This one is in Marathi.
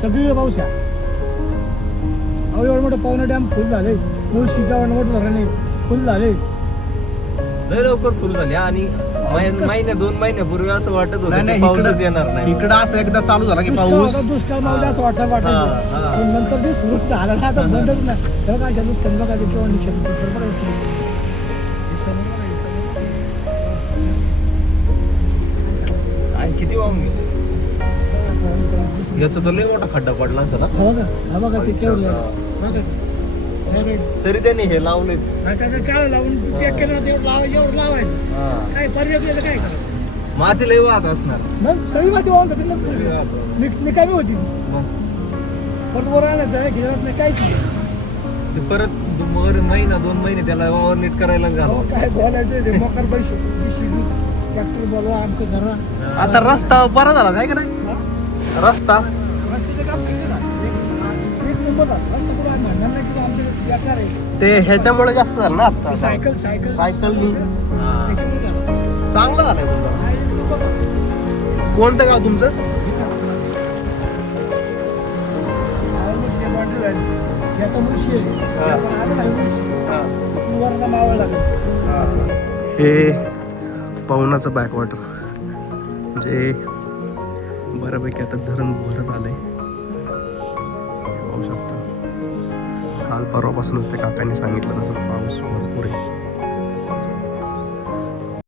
सगळी पाऊस आहे. अहो एवढं मोठं पवना डॅम फुल झाले, मुळशी गावात मोठं धरण फुल झाले. लय लवकर फुल झाले आणि महिने 2 महिन्यापूर्वी असं वाटत होतं नाही, की पाऊसच येणार नाही. इकडं असं एकदा चालू झाला की दुष्काळ पाऊस होता, दुष्काळ मावला असं वाटायचं. हा. पण नंतर जे सुरू झालं ना आता बंदच नाही. तेव्हा काय दुष्काळ बघा ते केव्हा निषेध बरोबर आहे. आणि किती वाहून गेले. याचा तर लय मोठा खड्डा पडला असेल ना. हा बघा ते केवढं तरी त्यांनी हे लावले. काय लावून पॅक केलं ना एवढं लावायचं. काय पर्याय आपल्याला काय करायचं. माती लय वाहत असणार. मग सगळी माती वाहून जाते. मी कमी होती परत वर आणायचं आहे घेणार नाही काहीच नाही. ते परत महिना 2 महिने त्याला वावर नीट करायला घालव. काय बोलायचं ते मोकार पैसे ट्रॅक्टर बोलवा आमचं घरा. आता रस्ता बरा झाला नाही का नाही रस्ता रस्त्याचं काम सांगितलं एक नंबर रस्ता कुठं आम्ही म्हणणार नाही की आमच्या बेकार आहे. ते ह्याच्यामुळे जास्त झालं ना आता सायकल सायकलनी त्याच्यामुळे झालं. चांगलं झालंय तुमचं. हा, एक नंबर. कोणतं गाव तुमचं याचा मुळशी आहे. आपण आलो नाही मुळशी. वरचा मावळ लागेल. हे पवनाचं बॅकवॉटर म्हणजे बऱ्यापैकी आता धरण भरत आलंय पाहू शकता. काल परवापासूनच त्या काकांनी सांगितलं तसं पाऊस भरपूर आहे.